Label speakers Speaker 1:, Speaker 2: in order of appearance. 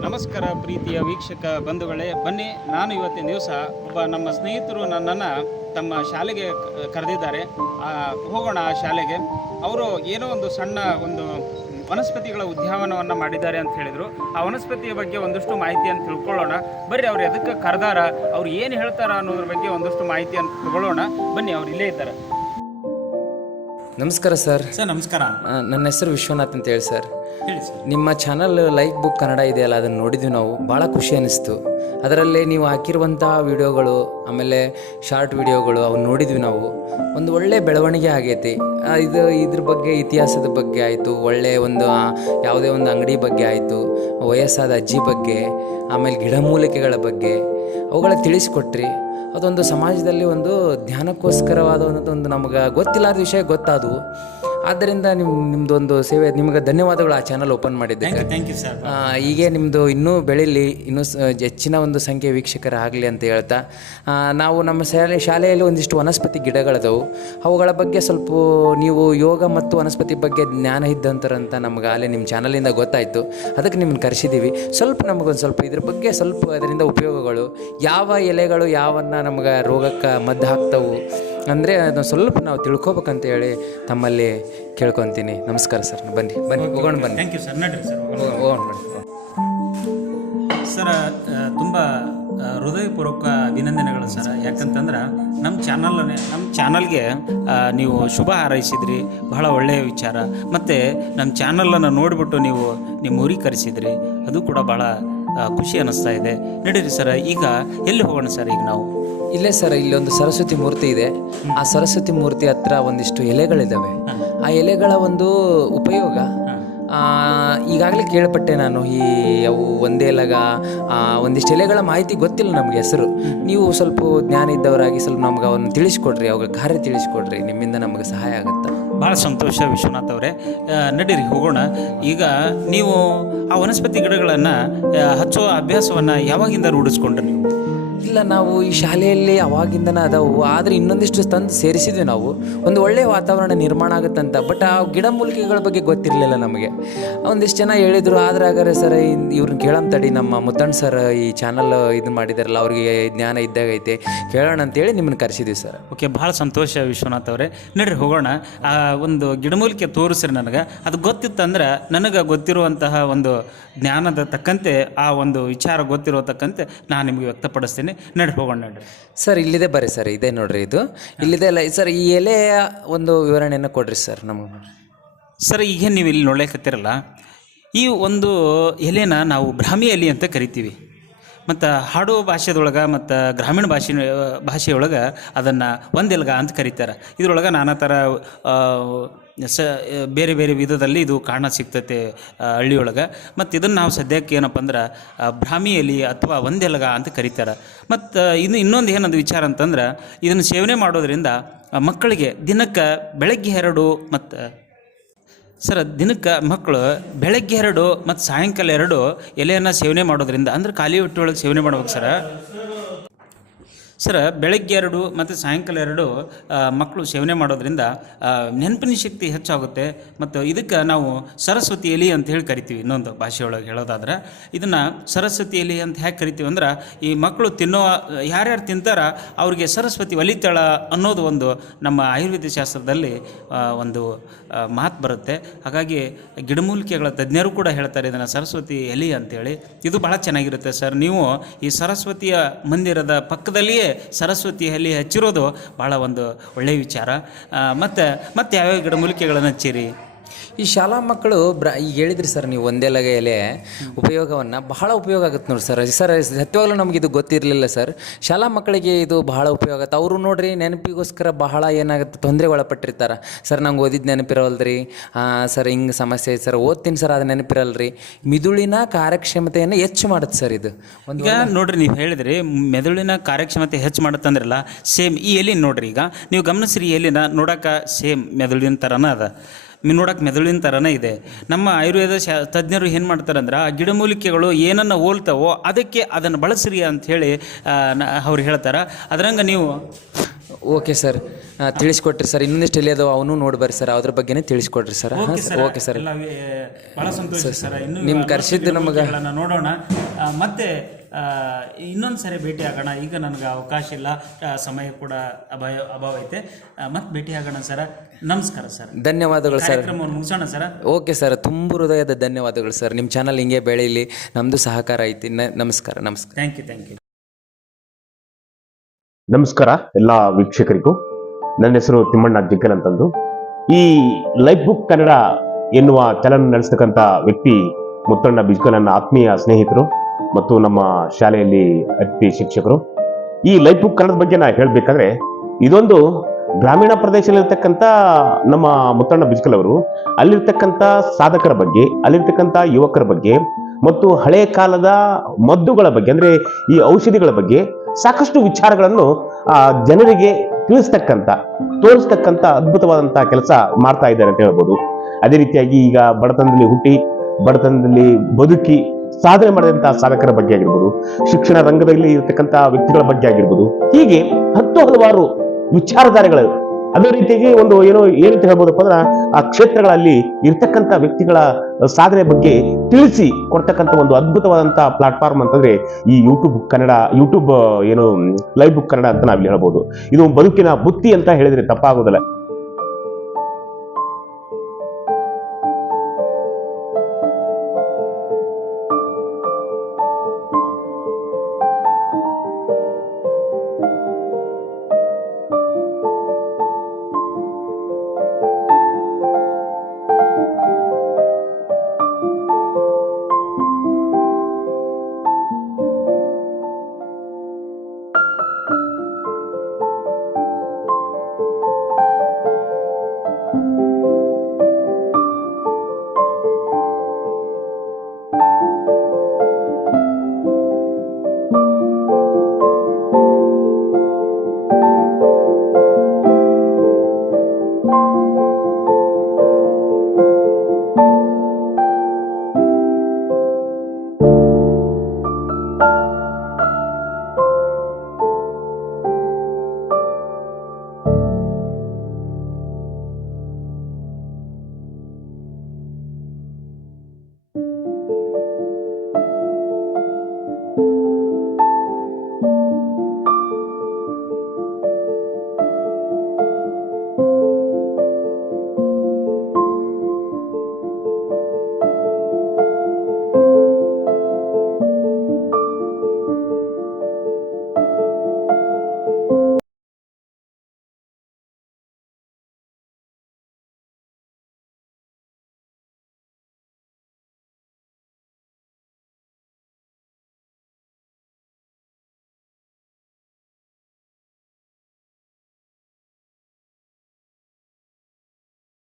Speaker 1: ನಮಸ್ಕಾರ ಪ್ರೀತಿಯ ವೀಕ್ಷಕ ಬಂಧುಗಳೇ. ಬನ್ನಿ ನಾನು ಇವತ್ತಿನ ದಿವಸ ಒಬ್ಬ ನಮ್ಮ ಸ್ನೇಹಿತರು ನನ್ನನ್ನು ತಮ್ಮ ಶಾಲೆಗೆ ಕರೆದಿದ್ದಾರೆ. ಆ, ಹೋಗೋಣ ಆ ಶಾಲೆಗೆ. ಅವರು ಏನೋ ಒಂದು ಸಣ್ಣ ಒಂದು ವನಸ್ಪತಿಗಳ ಉದ್ಯಾನವನ್ನು ಮಾಡಿದ್ದಾರೆ ಅಂತ ಹೇಳಿದರು. ಆ ವನಸ್ಪತಿಯ ಬಗ್ಗೆ ಒಂದಷ್ಟು ಮಾಹಿತಿಯನ್ನು ತಿಳ್ಕೊಳ್ಳೋಣ. ಬರ್ರಿ ಅವ್ರು ಎದಕ್ಕೆ ಕರೆದಾರ ಅವ್ರು ಏನು ಹೇಳ್ತಾರ ಅನ್ನೋದ್ರ ಬಗ್ಗೆ ಒಂದಷ್ಟು ಮಾಹಿತಿಯನ್ನು ತಗೊಳ್ಳೋಣ ಬನ್ನಿ ಅವ್ರು ಇಲ್ಲೇ ಇದ್ದಾರೆ.
Speaker 2: ನಮಸ್ಕಾರ ಸರ್.
Speaker 1: ಸರ್ ನಮಸ್ಕಾರ.
Speaker 2: ನನ್ನ ಹೆಸರು ವಿಶ್ವನಾಥ್ ಅಂತ ಹೇಳಿ ಸರ್. ನಿಮ್ಮ ಚಾನಲ್ ಲೈಕ್ ಬುಕ್ ಕನ್ನಡ ಇದೆಯಲ್ಲ, ಅದನ್ನು ನೋಡಿದ್ವಿ ನಾವು. ಭಾಳ ಖುಷಿ ಅನ್ನಿಸ್ತು ಅದರಲ್ಲಿ ನೀವು ಹಾಕಿರುವಂತಹ ವಿಡಿಯೋಗಳು, ಆಮೇಲೆ ಶಾರ್ಟ್ ವಿಡಿಯೋಗಳು ಅವು ನೋಡಿದ್ವಿ ನಾವು. ಒಂದು ಒಳ್ಳೆ ಬೆಳವಣಿಗೆ ಆಗೈತಿ. ಇದು ಇದ್ರ ಬಗ್ಗೆ, ಇತಿಹಾಸದ ಬಗ್ಗೆ ಆಯಿತು, ಒಳ್ಳೆ ಒಂದು ಯಾವುದೇ ಒಂದು ಅಂಗಡಿ ಬಗ್ಗೆ ಆಯಿತು, ವಯಸ್ಸಾದ ಅಜ್ಜಿ ಬಗ್ಗೆ, ಆಮೇಲೆ ಗಿಡಮೂಲಿಕೆಗಳ ಬಗ್ಗೆ, ಅವುಗಳ ತಿಳಿಸಿಕೊಟ್ರಿ. ಅದೊಂದು ಸಮಾಜದಲ್ಲಿ ಒಂದು ಧ್ಯಾನಕ್ಕೋಸ್ಕರವಾದ ಒಂದು ನಮಗೆ ಗೊತ್ತಿಲ್ಲದ ವಿಷಯ ಗೊತ್ತಾದವು. ಆದ್ದರಿಂದ ನಿಮ್ಮ ನಿಮ್ಮದೊಂದು ಸೇವೆ ನಿಮಗೆ ಧನ್ಯವಾದಗಳು ಆ ಚಾನಲ್ ಓಪನ್ ಮಾಡಿದ್ದೆ
Speaker 1: ಥ್ಯಾಂಕ್ ಯು ಸರ್
Speaker 2: ಈಗೇ ಹೀಗೆ ನಿಮ್ಮದು ಇನ್ನೂ ಬೆಳೀಲಿ ಇನ್ನೂ ಸ ಹೆಚ್ಚಿನ ಒಂದು ಸಂಖ್ಯೆ ವೀಕ್ಷಕರ ಆಗಲಿ ಅಂತ ಹೇಳ್ತಾ ನಾವು ನಮ್ಮ ಶಾಲೆ ಶಾಲೆಯಲ್ಲಿ ಒಂದಿಷ್ಟು ವನಸ್ಪತಿ ಗಿಡಗಳದವು. ಅವುಗಳ ಬಗ್ಗೆ ಸ್ವಲ್ಪ ನೀವು ಯೋಗ ಮತ್ತು ವನಸ್ಪತಿ ಬಗ್ಗೆ ಜ್ಞಾನ ಇದ್ದಂತರಂತ ನಮ್ಗೆ ಅಲ್ಲೇ ನಿಮ್ಮ ಚಾನಲಿಂದ ಗೊತ್ತಾಯಿತು. ಅದಕ್ಕೆ ನಿಮ್ಮನ್ನು ಕರೆಸಿದ್ದೀವಿ ಸ್ವಲ್ಪ ನಮಗೊಂದು ಸ್ವಲ್ಪ ಇದ್ರ ಬಗ್ಗೆ ಸ್ವಲ್ಪ ಅದರಿಂದ ಉಪಯೋಗಗಳು. ಯಾವ ಎಲೆಗಳು ಯಾವನ್ನ ನಮ್ಗೆ ರೋಗಕ್ಕೆ ಮದ್ದು ಹಾಕ್ತವು? ಅಂದರೆ ಅದನ್ನು ಸ್ವಲ್ಪ ನಾವು ತಿಳ್ಕೊಬೇಕಂತ ಹೇಳಿ ತಮ್ಮಲ್ಲಿ ಕೇಳ್ಕೊತೀನಿ. ನಮಸ್ಕಾರ ಸರ್. ಬನ್ನಿ ಬನ್ನಿ ಹೋಗೋಣ ಬನ್ನಿ.
Speaker 1: ಥ್ಯಾಂಕ್ ಯು ಸರ್ ನಡ್ರಿ ಸರ್
Speaker 2: ಹೋಗೋಣ. ಬನ್ನಿ
Speaker 1: ಸರ್ ತುಂಬ ಹೃದಯಪೂರ್ವಕ ಅಭಿನಂದನೆಗಳು ಸರ್. ಯಾಕಂತಂದ್ರೆ ನಮ್ಮ ಚಾನಲ್ನೇ ನಮ್ಮ ಚಾನಲ್ಗೆ ನೀವು ಶುಭ ಹಾರೈಸಿದ್ರಿ. ಬಹಳ ಒಳ್ಳೆಯ ವಿಚಾರ. ಮತ್ತು ನಮ್ಮ ಚಾನಲನ್ನು ನೋಡಿಬಿಟ್ಟು ನೀವು ನಿಮ್ಮ ಊರಿಗೆ ಕರೆಸಿದ್ರಿ. ಅದು ಕೂಡ ಭಾಳ ಖುಷಿ ಅನ್ನಿಸ್ತಾ ಇದೆ. ನಡೀರಿ ಸರ್, ಈಗ ಎಲ್ಲಿ ಹೋಗೋಣ ಸರ್ ಈಗ ನಾವು?
Speaker 2: ಇಲ್ಲೇ ಸರ್ ಇಲ್ಲೊಂದು ಸರಸ್ವತಿ ಮೂರ್ತಿ ಇದೆ. ಆ ಸರಸ್ವತಿ ಮೂರ್ತಿ ಹತ್ರ ಒಂದಿಷ್ಟು ಎಲೆಗಳಿದ್ದಾವೆ ಆ ಎಲೆಗಳ ಒಂದು ಉಪಯೋಗ ಈಗಾಗಲೇ ಕೇಳ್ಪಟ್ಟೆ ನಾನು ಈ ಅವು ಒಂದೇ ಲಗ ಒಂದಿಷ್ಟು ಎಲೆಗಳ ಮಾಹಿತಿ ಗೊತ್ತಿಲ್ಲ ನಮಗೆ ಹೆಸರು. ನೀವು ಸ್ವಲ್ಪ ಜ್ಞಾನ ಇದ್ದವರಾಗಿ ಸ್ವಲ್ಪ ನಮ್ಗೆ ಅವನ್ನ ತಿಳಿಸ್ಕೊಡ್ರಿ ಅವಾಗ ಕಾರ್ಯ ತಿಳಿಸ್ಕೊಡ್ರಿ, ನಿಮ್ಮಿಂದ ನಮಗೆ ಸಹಾಯ ಆಗುತ್ತೆ?
Speaker 1: ಭಾಳ ಸಂತೋಷ ವಿಶ್ವನಾಥ್ ಅವರೇ. ನಡೀರಿ, ಹೋಗೋಣ. ಈಗ ನೀವು ಆ ವನಸ್ಪತಿ ಗಿಡಗಳನ್ನು ಹಚ್ಚೋ ಅಭ್ಯಾಸವನ್ನು ಯಾವಾಗಿಂದ ರೂಢಿಸ್ಕೊಂಡ್ರಿ ನೀವು?
Speaker 2: ಇಲ್ಲ, ನಾವು ಈ ಶಾಲೆಯಲ್ಲಿ ಅವಾಗಿಂದನೇ ಅದಾವು, ಆದರೆ ಇನ್ನೊಂದಿಷ್ಟು ತಂದು ಸೇರಿಸಿದ್ವಿ ನಾವು. ಒಂದು ಒಳ್ಳೆಯ ವಾತಾವರಣ ನಿರ್ಮಾಣ ಆಗುತ್ತಂತ ಬಟ್ ಆ ಗಿಡಮೂಲಿಕೆಗಳ ಬಗ್ಗೆ ಗೊತ್ತಿರಲಿಲ್ಲ ನಮಗೆ. ಒಂದಿಷ್ಟು ಜನ ಹೇಳಿದರು, ಆದ್ರೆ ಹಾಗಾದ್ರೆ ಸರ್ ಇವ್ರನ್ನ ಕೇಳೋಣ ತಡಿ, ನಮ್ಮ ಮುತ್ತಣ್ಣ ಸರ್ ಈ ಚಾನಲ್ ಇದು ಮಾಡಿದಾರಲ್ಲ, ಅವ್ರಿಗೆ ಜ್ಞಾನ ಇದ್ದಾಗೈತೆ ಕೇಳೋಣ ಅಂತೇಳಿ ನಿಮ್ಮನ್ನು ಕರೆಸಿದ್ವಿ ಸರ್
Speaker 1: ಓಕೆ ಭಾಳ ಸಂತೋಷ ವಿಶ್ವನಾಥ್ ಅವರೇ. ನಡ್ರಿ, ಹೋಗೋಣ. ಆ, ಒಂದು ಗಿಡಮೂಲಿಕೆ ತೋರಿಸ್ರಿ ನನಗೆ. ಅದು ಗೊತ್ತಿತ್ತಂದ್ರೆ ನನಗೆ ಗೊತ್ತಿರುವಂತಹ ಒಂದು ಜ್ಞಾನದ ತಕ್ಕಂತೆ, ಆ ಒಂದು ವಿಚಾರ ಗೊತ್ತಿರೋ ತಕ್ಕಂತೆ ನಾನು ನಿಮಗೆ ವ್ಯಕ್ತಪಡಿಸ್ತೀನಿ. ನಡ್ರಿ ಹೋಗೋಣ ನಡ್ರಿ
Speaker 2: ಸರ್ ಇಲ್ಲಿದೆ ಬರ್ರಿ ಸರ್ ಇದೆ ನೋಡ್ರಿ ಇದು. ಇಲ್ಲಿದೆ ಅಲ್ಲ ಸರ್ ಈ ಎಲೆಯ ಒಂದು ವಿವರಣೆಯನ್ನು ಕೊಡ್ರಿ ಸರ್ ನಮಗೆ.
Speaker 1: ಸರ್ ಈಗ ನೀವು ಇಲ್ಲಿ ನೋಡ್ಲಿಕ್ಕತ್ತಿರಲ್ಲ ಈ ಒಂದು ಎಲೆನ ನಾವು ಬ್ರಾಹ್ಮಿ ಎಲೆ ಅಂತ ಕರಿತೀವಿ. ಮತ್ತು ಹಾಡುವ ಭಾಷೆದೊಳಗೆ ಮತ್ತು ಗ್ರಾಮೀಣ ಭಾಷೆ ಭಾಷೆಯೊಳಗೆ ಅದನ್ನು ಒಂದೆಲ್ಗ ಅಂತ ಕರೀತಾರೆ. ಇದರೊಳಗೆ ನಾನಾ ಥರ ಸ ಬೇರೆ ಬೇರೆ ವಿಧದಲ್ಲಿ ಇದು ಕಾಣ ಸಿಗ್ತೈತೆ ಹಳ್ಳಿಯೊಳಗೆ. ಮತ್ತು ಇದನ್ನು ನಾವು ಸದ್ಯಕ್ಕೆ ಏನಪ್ಪ ಅಂದ್ರೆ ಭ್ರಾಮಿ ಎಲೆ ಅಥವಾ ಒಂದೆಲಗ ಅಂತ ಕರೀತಾರೆ. ಮತ್ತು ಇನ್ನು ಇನ್ನೊಂದು ಏನೊಂದು ವಿಚಾರ ಅಂತಂದ್ರೆ, ಇದನ್ನು ಸೇವನೆ ಮಾಡೋದರಿಂದ ಮಕ್ಕಳಿಗೆ ದಿನಕ್ಕೆ ಬೆಳಗ್ಗೆ ಎರಡು ಮತ್ತು ಸರ್ ದಿನಕ್ಕೆ ಮಕ್ಕಳು ಬೆಳಗ್ಗೆ ಎರಡು ಮತ್ತು ಸಾಯಂಕಾಲ ಎರಡು ಎಲೆಯನ್ನು ಸೇವನೆ ಮಾಡೋದರಿಂದ, ಅಂದ್ರೆ ಖಾಲಿ ಹೊಟ್ಟೆ ಒಳಗೆ ಸೇವನೆ ಮಾಡ್ಬೇಕು ಸರ. ಸರ್, ಬೆಳಗ್ಗೆ ಎರಡು ಮತ್ತು ಸಾಯಂಕಾಲ ಎರಡು ಮಕ್ಕಳು ಸೇವನೆ ಮಾಡೋದ್ರಿಂದ ನೆನಪಿನ ಶಕ್ತಿ ಹೆಚ್ಚಾಗುತ್ತೆ. ಮತ್ತು ಇದಕ್ಕೆ ನಾವು ಸರಸ್ವತಿ ಎಲೆ ಅಂತ ಹೇಳಿ ಕರಿತೀವಿ. ಇನ್ನೊಂದು ಭಾಷೆಯೊಳಗೆ ಹೇಳೋದಾದ್ರೆ, ಇದನ್ನು ಸರಸ್ವತಿ ಎಲೆ ಅಂತ ಹೇಗೆ ಕರಿತೀವಿ ಅಂದ್ರೆ, ಈ ಮಕ್ಕಳು ತಿನ್ನೋ, ಯಾರ್ಯಾರು ತಿಂತಾರ ಅವ್ರಿಗೆ ಸರಸ್ವತಿ ಒಲಿತಾಳ ಅನ್ನೋದು ಒಂದು ನಮ್ಮ ಆಯುರ್ವೇದ ಶಾಸ್ತ್ರದಲ್ಲಿ ಒಂದು ಮಾತು ಬರುತ್ತೆ. ಹಾಗಾಗಿ ಗಿಡಮೂಲಿಕೆಗಳ ತಜ್ಞರು ಕೂಡ ಹೇಳ್ತಾರೆ, ಇದನ್ನು ಸರಸ್ವತಿ ಎಲೆ ಅಂತೇಳಿ ಇದು ಬಹಳ ಚೆನ್ನಾಗಿರುತ್ತೆ ಸರ್. ನೀವು ಈ ಸರಸ್ವತಿಯ ಮಂದಿರದ ಪಕ್ಕದಲ್ಲಿಯೇ ಸರಸ್ವತಿ ಹಲ್ಲಿ ಹಚ್ಚಿರೋದು ಭಾಳ ಒಂದು ಒಳ್ಳೆಯ ವಿಚಾರ. ಮತ್ತು ಮತ್ತೆ ಯಾವ್ಯಾವ ಗಿಡಮೂಲಿಕೆಗಳನ್ನು ಹಚ್ಚಿರಿ?
Speaker 2: ಈ ಶಾಲಾ ಮಕ್ಕಳು ಬ್ರ ಈಗ ಹೇಳಿದ್ರಿ ಸರ್ ನೀವು ಒಂದೇ ಲಗೆಯಲ್ಲೇ ಉಪಯೋಗವನ್ನು ಬಹಳ ಉಪಯೋಗ ಆಗುತ್ತೆ ನೋಡಿ ಸರ್. ಸರ್ ಸತ್ಯವಾಗ್ಲೂ ನಮ್ಗೆ ಇದು ಗೊತ್ತಿರಲಿಲ್ಲ ಸರ್. ಶಾಲಾ ಮಕ್ಕಳಿಗೆ ಇದು ಬಹಳ ಉಪಯೋಗ ಆಗುತ್ತೆ. ಅವರು ನೋಡಿರಿ ನೆನಪಿಗೋಸ್ಕರ ಬಹಳ ಏನಾಗುತ್ತೆ ತೊಂದರೆ ಒಳಪಟ್ಟಿರ್ತಾರೆ. ಸರ್ ನಂಗೆ ಓದಿದ್ದು ನೆನಪಿರೋಲ್ರಿ ಸರ್ ಹಿಂಗೆ ಸಮಸ್ಯೆ ಐತೆ ಸರ್ ಓದ್ತೀನಿ ಸರ್ ಅದು ನೆನಪಿರಲ್ರಿ. ಮಿದುಳಿನ ಕಾರ್ಯಕ್ಷಮತೆಯನ್ನು ಹೆಚ್ಚು ಮಾಡುತ್ತೆ ಸರ್ ಇದು. ಒಂದು
Speaker 1: ಈಗ ನೋಡ್ರಿ ನೀವು ಹೇಳಿದ್ರಿ ಮೆದುಳಿನ ಕಾರ್ಯಕ್ಷಮತೆ ಹೆಚ್ಚು ಮಾಡುತ್ತಂದ್ರಲ್ಲ ಸೇಮ್ ಈ ಎಲೆ ನೋಡಿರಿ ಈಗ ನೀವು ಗಮನಿಸ್ರಿ ಎಲಿನ ನೋಡಕ್ಕೆ ಸೇಮ್ ಮೆದುಳಿನ ಥರನೇ ಅದ. ಮಿ- ನೋಡೋಕೆ ಮೆದುಳಿನ ಥರನೇ ಇದೆ. ನಮ್ಮ ಆಯುರ್ವೇದ ಶಾ ತಜ್ಞರು ಏನು ಮಾಡ್ತಾರಂದ್ರೆ ಆ ಗಿಡಮೂಲಿಕೆಗಳು ಏನನ್ನು ಹೋಲ್ತಾವೋ ಅದಕ್ಕೆ ಅದನ್ನು ಬಳಸ್ರಿ ಅಂತ ಹೇಳಿ ಅವ್ರು ಹೇಳ್ತಾರೆ. ಅದ್ರಂಗೆ ನೀವು
Speaker 2: ಓಕೆ ಸರ್. ತಿಳಿಸ್ಕೊಟ್ರಿ ಸರ್. ಇನ್ನೊಂದಿಷ್ಟು ಎಲ್ಲಿ ಅದಾವ ಅವನು ನೋಡಿ ಬರ್ರಿ ಸರ್. ಅದ್ರ ಬಗ್ಗೆನೇ ತಿಳಿಸ್ಕೊಡ್ರಿ ಸರ್. Okay sir.
Speaker 1: ಭಾಳ ಬಹಳ ಸಂತೋಷ ಸರ್ ಇನ್ನು
Speaker 2: ನಿಮ್ ಕರ್ಸಿದ್ದು ನಮಗೆ
Speaker 1: ನೋಡೋಣ. ಮತ್ತೆ ಇನ್ನೊಂದು ಸರಿ ಭೇಟಿ ಆಗೋಣ. ಈಗ ನನಗೆ ಅವಕಾಶ ಇಲ್ಲ. ಸಮಯ ಕೂಡ ಅಭಾವ ಅಭಾವ ಐತೆ. ಮತ್ತೆ ಭೇಟಿ ಆಗೋಣ ಸರ್. ನಮಸ್ಕಾರ ಸರ್.
Speaker 2: ಧನ್ಯವಾದಗಳು ಸರ್.
Speaker 1: ಕಾರ್ಯಕ್ರಮವನ್ನು ಮುಗಿಸೋಣ ಸರ್.
Speaker 2: Okay sir. ತುಂಬ ಹೃದಯದ ಧನ್ಯವಾದಗಳು ಸರ್. ನಿಮ್ಮ ಚಾನಲ್ ಹಿಂಗೆ ಬೆಳೀಲಿ ನಮ್ಮದು ಸಹಕಾರ ಐತಿ. ನ- ನಮಸ್ಕಾರ ನಮಸ್ಕಾರ.
Speaker 1: ಥ್ಯಾಂಕ್ ಯು ಥ್ಯಾಂಕ್ ಯು
Speaker 3: ನಮಸ್ಕಾರ ಎಲ್ಲ ವೀಕ್ಷಕರಿಗೂ. ನನ್ನ ಹೆಸರು ತಿಮ್ಮಣ್ಣ ಜಿಗ್ಗಲ್ ಅಂತಂದು. ಈ ಲೈಫ್ ಬುಕ್ ಕನ್ನಡ ಎನ್ನುವ ಚಲನ ನಡೆಸ್ತಕ್ಕಂಥ ವ್ಯಕ್ತಿ ಮುತ್ತಣ್ಣ ಬಿಜ್ಗಲ್ ನನ್ನ ಆತ್ಮೀಯ ಸ್ನೇಹಿತರು. ಮತ್ತು ನಮ್ಮ ಶಾಲೆಯಲ್ಲಿ ಅತಿ ಶಿಕ್ಷಕರು. ಈ ಲೈಫ್ ಬುಕ್ ಕನ್ನಡದ ಬಗ್ಗೆ ನಾ ಹೇಳಬೇಕಾದ್ರೆ, ಇದೊಂದು ಗ್ರಾಮೀಣ ಪ್ರದೇಶದಲ್ಲಿರ್ತಕ್ಕಂಥ ನಮ್ಮ ಮುತ್ತಣ್ಣ ಬಿಜ್ಕಲ್ ಅವರು, ಅಲ್ಲಿರ್ತಕ್ಕಂಥ ಸಾಧಕರ ಬಗ್ಗೆ, ಅಲ್ಲಿರ್ತಕ್ಕಂಥ ಯುವಕರ ಬಗ್ಗೆ ಮತ್ತು ಹಳೆ ಕಾಲದ ಮದ್ದುಗಳ ಬಗ್ಗೆ, ಅಂದರೆ ಈ ಔಷಧಿಗಳ ಬಗ್ಗೆ ಸಾಕಷ್ಟು ವಿಚಾರಗಳನ್ನು ಜನರಿಗೆ ತಿಳಿಸ್ತಕ್ಕಂಥ, ತೋರಿಸ್ತಕ್ಕಂಥ ಅದ್ಭುತವಾದಂಥ ಕೆಲಸ ಮಾಡ್ತಾ ಇದ್ದಾರೆ ಅಂತ ಹೇಳ್ಬೋದು. ಅದೇ ರೀತಿಯಾಗಿ ಈಗ ಬಡತನದಲ್ಲಿ ಹುಟ್ಟಿ, ಬಡತನದಲ್ಲಿ ಬದುಕಿ ಸಾಧನೆ ಮಾಡಿದಂತಹ ಸಾಧಕರ ಬಗ್ಗೆ ಆಗಿರ್ಬೋದು, ಶಿಕ್ಷಣ ರಂಗದಲ್ಲಿ ಇರತಕ್ಕಂತಹ ವ್ಯಕ್ತಿಗಳ ಬಗ್ಗೆ ಆಗಿರ್ಬೋದು, ಹೀಗೆ ಹತ್ತು ಹಲವಾರು ವಿಚಾರಧಾರೆಗಳು ಅದೇ ರೀತಿಯಾಗಿ ಒಂದು ಏನು ಏನಂತ ಹೇಳ್ಬೋದಪ್ಪ ಅಂದ್ರೆ ಆ ಕ್ಷೇತ್ರಗಳಲ್ಲಿ ಇರ್ತಕ್ಕಂಥ ವ್ಯಕ್ತಿಗಳ ಸಾಧನೆ ಬಗ್ಗೆ ತಿಳಿಸಿ ಕೊಡ್ತಕ್ಕಂಥ ಒಂದು ಅದ್ಭುತವಾದಂತಹ ಪ್ಲಾಟ್ಫಾರ್ಮ್ ಅಂತಂದ್ರೆ ಈ ಯೂಟ್ಯೂಬ್ ಕನ್ನಡ ಯೂಟ್ಯೂಬ್ ಏನು ಲೈವ್ ಬುಕ್ ಕನ್ನಡ ಅಂತ ನಾವಿಲ್ಲಿ ಹೇಳ್ಬೋದು. ಇದು ಬದುಕಿನ ಬುತ್ತಿ ಅಂತ ಹೇಳಿದ್ರೆ ತಪ್ಪಾಗೋದಿಲ್ಲ. thank you